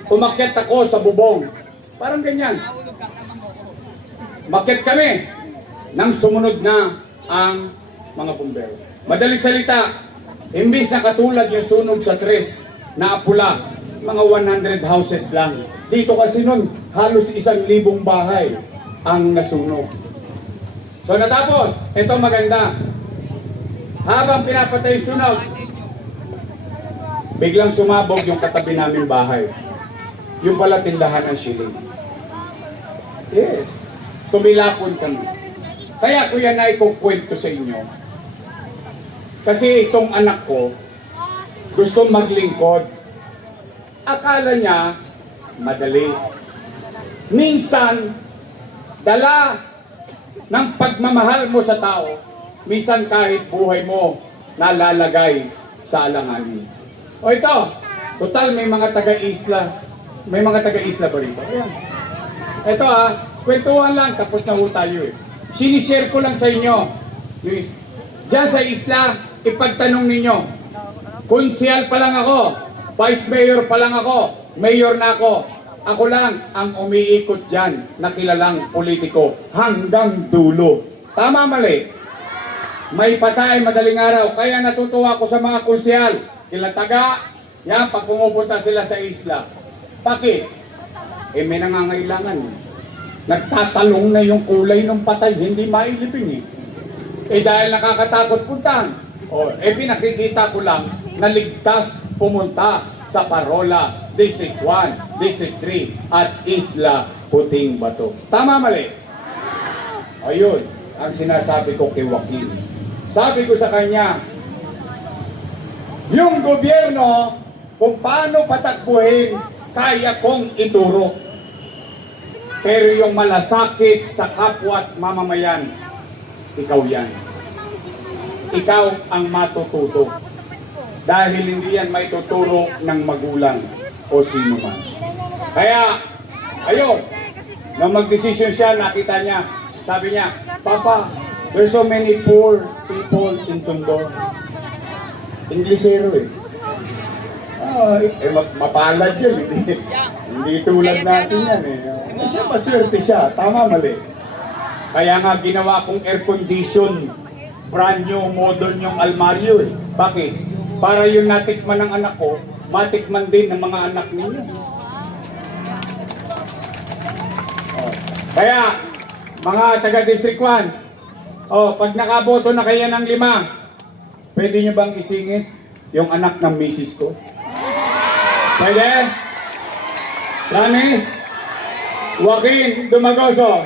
umakyat ako sa bubong. Parang ganyan. Makyat kami nang sumunod na ang mga bumbero. Madaling salita, imbis na katulad yung sunog sa Tres na Apula, mga 100 houses lang. Dito kasi nun, halos 1,000 bahay ang nasunog. So natapos, ito maganda. Habang pinapatay yung sunog, biglang sumabog yung katabi namin bahay. Yung pala tindahan ng shilling. Yes. Tumilapon kami. Kaya ko yan ay kukwento sa inyo. Kasi itong anak ko, gusto maglingkod. Akala niya, madali. Minsan, dala ng pagmamahal mo sa tao, minsan kahit buhay mo, nalalagay sa alanganin. O ito, total may mga taga-isla. May mga taga-isla ba rito? Ayan. Ito kwentuhan lang, tapos na ho tayo eh. Sinishare ko lang sa inyo. Diyan sa isla, ipagtanong ninyo. Konsyal pa lang ako, vice mayor pa lang ako, mayor na ako. Ako lang ang umiikot dyan na kilalang politiko hanggang dulo. Tama mali? May patay madaling araw, kaya natutuwa ako sa mga konsyal. Kila taga, yan, pag pumupunta sila sa isla. Bakit? May nangangailangan. Nagtatalong na yung kulay ng patay, hindi mailipin dahil nakakatakot puntahan. Pinakikita ko lang na ligtas pumunta sa Parola, District 1, District 3, at Isla Puting Bato. Tama mali? Ayun, ang sinasabi ko kay Joaquin. Sabi ko sa kanya, yung gobyerno, kung paano patakbuhin, kaya kong ituro. Pero yung malasakit sa kapwa at mamamayan, ikaw yan. Ikaw ang matututo. Dahil hindi yan may tuturo ng magulang. o sino man. Kaya, ayun, nung mag-decision siya, nakita niya, sabi niya, Papa, there's so many poor people in Tondo. Inglesero eh. Mapalad yan, hindi tulad natin yan eh. Siya, maswerte siya, tama mali. Kaya nga ginawa kong air condition, brand new, modern yung almaryo eh. Bakit? Para yung natikman ng anak ko, matikman din ng mga anak ninyo. Kaya, mga taga-District 1, pag nakaboto na kayo ng 5, pwede nyo bang isingit yung anak ng misis ko? Pwede? Promise? Joaquin Dumagoso.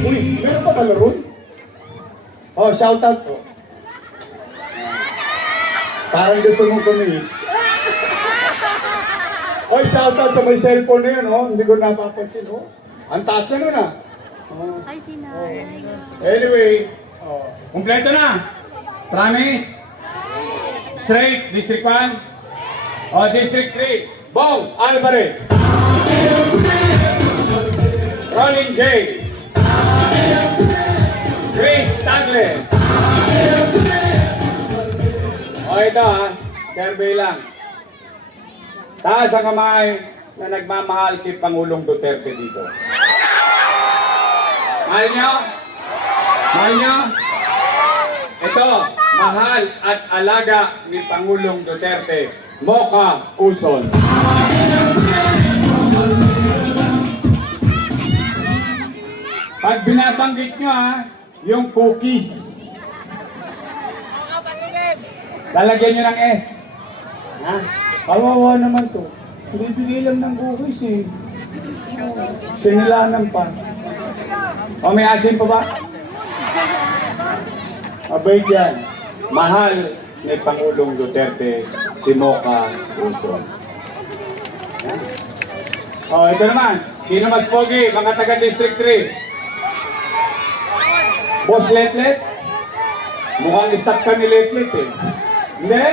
Uy, meron pa pala ron? Shout out po. Parang gusto mong kumis. Shout out sa may cellphone na yun, hindi ko napapansin, Ang taas na nun, Ay, sinay. Anyway, kumpleto na. Promise? Straight, District 1. District 3. Bong Alvarez. Rolling J. Grace Tagle. Ito survey lang. Taas ang kamay na nagmamahal kay Pangulong Duterte dito. Mahal niyo? Mahal niyo? Ito, mahal at alaga ni Pangulong Duterte, Mocha Uson. Pag binabanggit nyo yung cookies, lalagyan nyo ng S. Kawawa naman to. Binibigay lang ng cookies eh. Sinilanan pa. May asin pa ba? Abay dyan. Mahal ni Pangulong Duterte, si Mocha Uson. Ito naman. Sino mas pogi? Mga taga District 3. Boss Letlet? Mukhang staff ka ni Letlet eh. Hindi?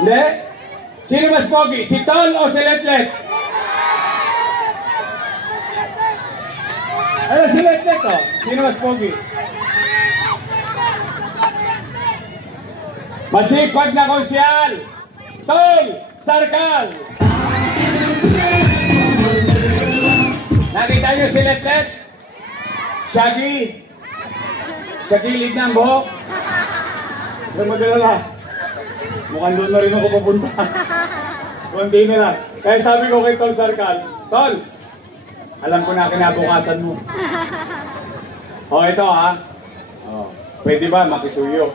Hindi? Sino mas pogi? Si Tol o si Letlet? Si Letlet Sino mas pogi? Masipag na konsyal! Tol! Sarkal! Nakita niyo si Letlet? Shaggy? Sa gilid ng buhok? Huwag mag-alala. Mukhang doon na rin ako pupunta. Kundi na lang. Kaya sabi ko kay Tol Sarkal, Tol, alam ko na kinabukasan mo. Ito pwede ba makisuyo?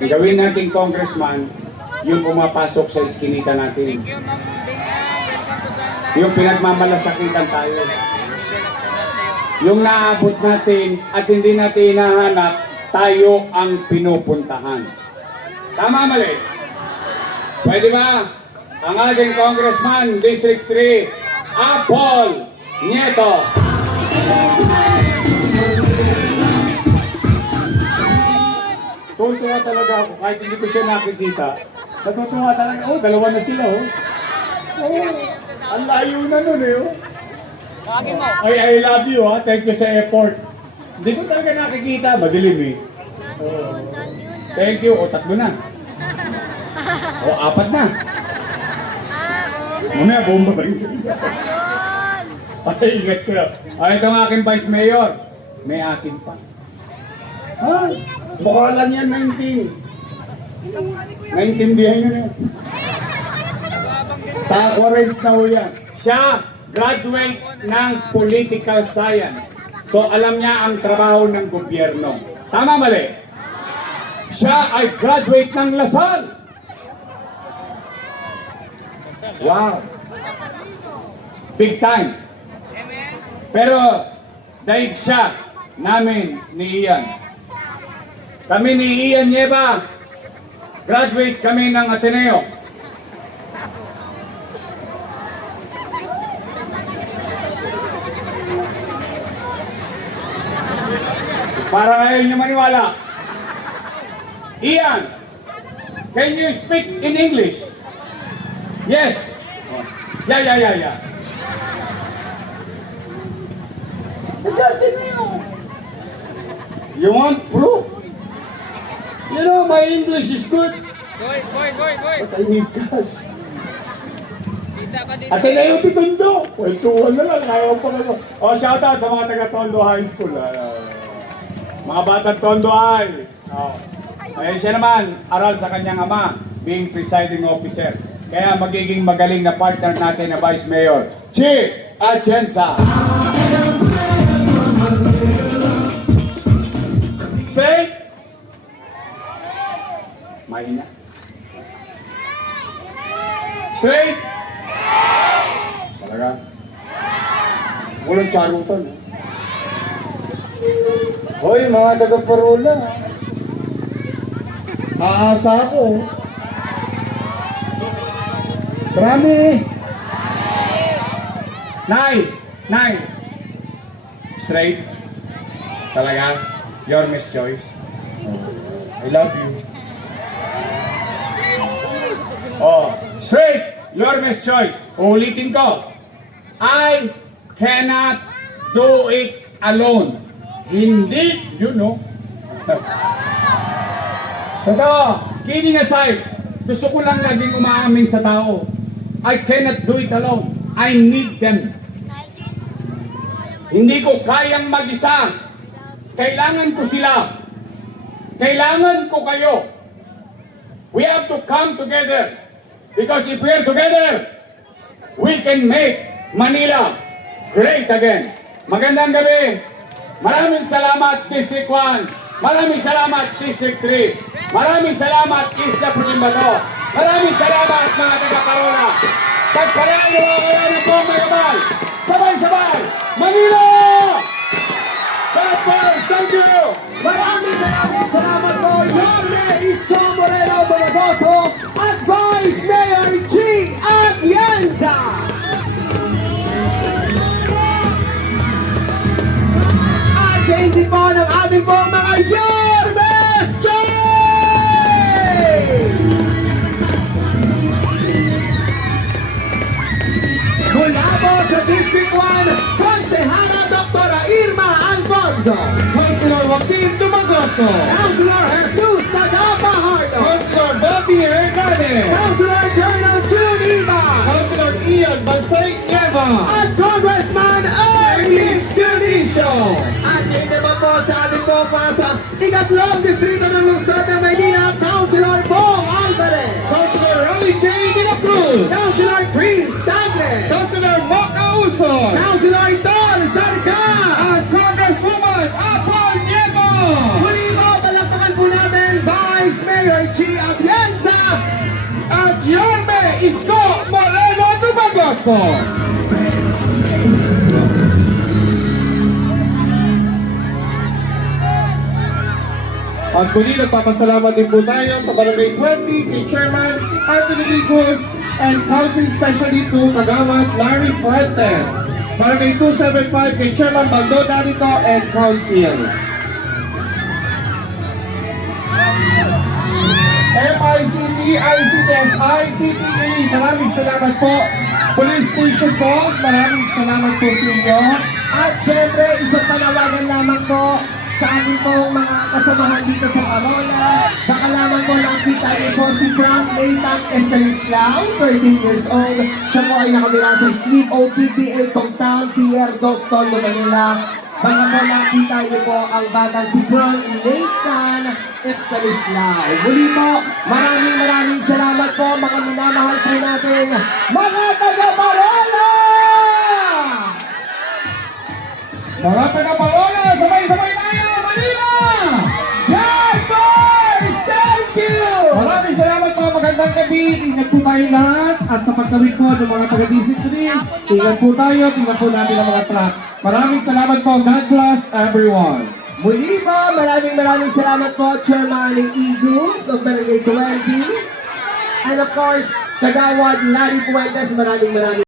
Gawin nating congressman yung pumapasok sa iskinita natin. Yung pinagmamalasakitan tayo. Yung naabot natin at hindi natin hinahanap, tayo ang pinupuntahan. Tama mali? Pwede ba? Ang ating congressman, District 3, Apol Nieto. Tuntua talaga ako, kahit hindi ko siya nakikita. Natutuwa talaga, dalawa na sila, ang layo na nun, I love you, Thank you sa effort. Hindi ko talaga nakikita, madilim, Thank you, tatlo na. 4 na. Mamaya, bomba ba rin? Ay, ingat ko. Ito ang aking Vice Mayor. May asin pa. Mukha lang yan, 19. Naintindihan nyo na yun. Takorens na ho yan. Siya, graduate ng political science. So, alam niya ang trabaho ng gobyerno. Tama mali? Siya ay graduate ng Lasal. Wow. Big time. Pero, daig siya namin ni Ian. Kami ni Ian Nieva, graduate kami ng Ateneo. Para ngayon nyo maniwala, Ian, Can you speak in English? Yes. Oh. Yeah. You want proof? You know, my English is good. Boy. But I need cash. Atin na yung titundo. Kwentuhan na lang. Ayaw pa ka. O, shoutout sa mga taga-Tondo High School. Mga batang Tondo High. Ayan siya naman, aral sa kanyang ama, being presiding officer. Kaya magiging magaling na partner natin na Vice Mayor, Chi Atienza. Say, mahina. Straight! Talaga? Walang charutan. Hoy, mga taga-parola. Aasa ako. Promise! Nine! Straight? Talaga? Your Miss Joyce? I love you. Oh, straight! Your Miss Choice. Ulitin ko. I cannot do it alone. Hindi, you know. Totoo, kidding aside, gusto ko lang laging umaamin sa tao. I cannot do it alone. I need them. Hindi ko kayang mag-isa. Kailangan ko sila. Kailangan ko kayo. We have to come together. Because if we're together, we can make Manila great again. Magandang gabi. Maraming salamat, District 1. Maraming salamat, District 3. Maraming salamat, Isla Pulimbato. Maraming salamat, mga taga-Parola. Pagparaan mo ako yan ng buong mayabal. Sabay-sabay, Manila! God bless, thank you! Maraming salamat po, Yorme Isko Moreno Bonagoso at Vice Mayor G. Atienza! At hindi po ng ating po mga Yormes Choice! Mula po sa District 1, Konsehana Dr. Irma Alfonso, Councilor Joaquin Dumagoso, Councilor Jesus Tagapahardo, Councilor Bobby Hernandez, Councilor Colonel Juniva, Councilor Ian Bansay Nieva, at Congressman Ernest Dionisio. At ngayon naman po sa ating po sa ikatlong distrito ng lungsod ng Maynila, Councilor Bong Alvarez, Councilor Rolly J. De La Cruz, Councilor Chris Tagle, Councilor Moca Uson, Councilor Don Sarca, at Congresswoman Apol Nieto. muli po palakpakan po natin Vice Mayor G. Atienza At Yorme Isko Moreno Dumagoso. At muli nagpapasalamat din po tayo sa Barangay 20 kay Chairman Anthony Igos and Council Specially to Kagawad Larry Fuentes. Barangay 275 kay Chairman Baldo Darito and Council. MICP, ICSI, TPA, maraming salamat po. Police Station po, maraming salamat po sa inyo. at syempre isang panawagan lamang po sa ating pong mga kasamahan dito sa Parola. Baka lamang po nakita niyo po si Frank Nathan Estanislao, 13 years old. Siya po ay nakabira sa Sleep OPPA Compound, Pierre Doston, Manila. Baka po nakita niyo po ang batang si Frank Nathan Estanislao. Muli po, maraming salamat po mga minamahal po natin, mga taga-Parola! Mga taga-Parola, sabay-sabay tayo, Manila! God boys, thank you! Maraming salamat po, magandang gabi. Ingat po tayo lahat. At sa pagkawin po ng mga taga-DC3, ingat po tayo, tingnan po natin ang mga truck. Maraming salamat po. God bless everyone. Muli po, maraming salamat po, Chairman Eagles of Barangay 20. And of course, Kagawad Larry Puentes, maraming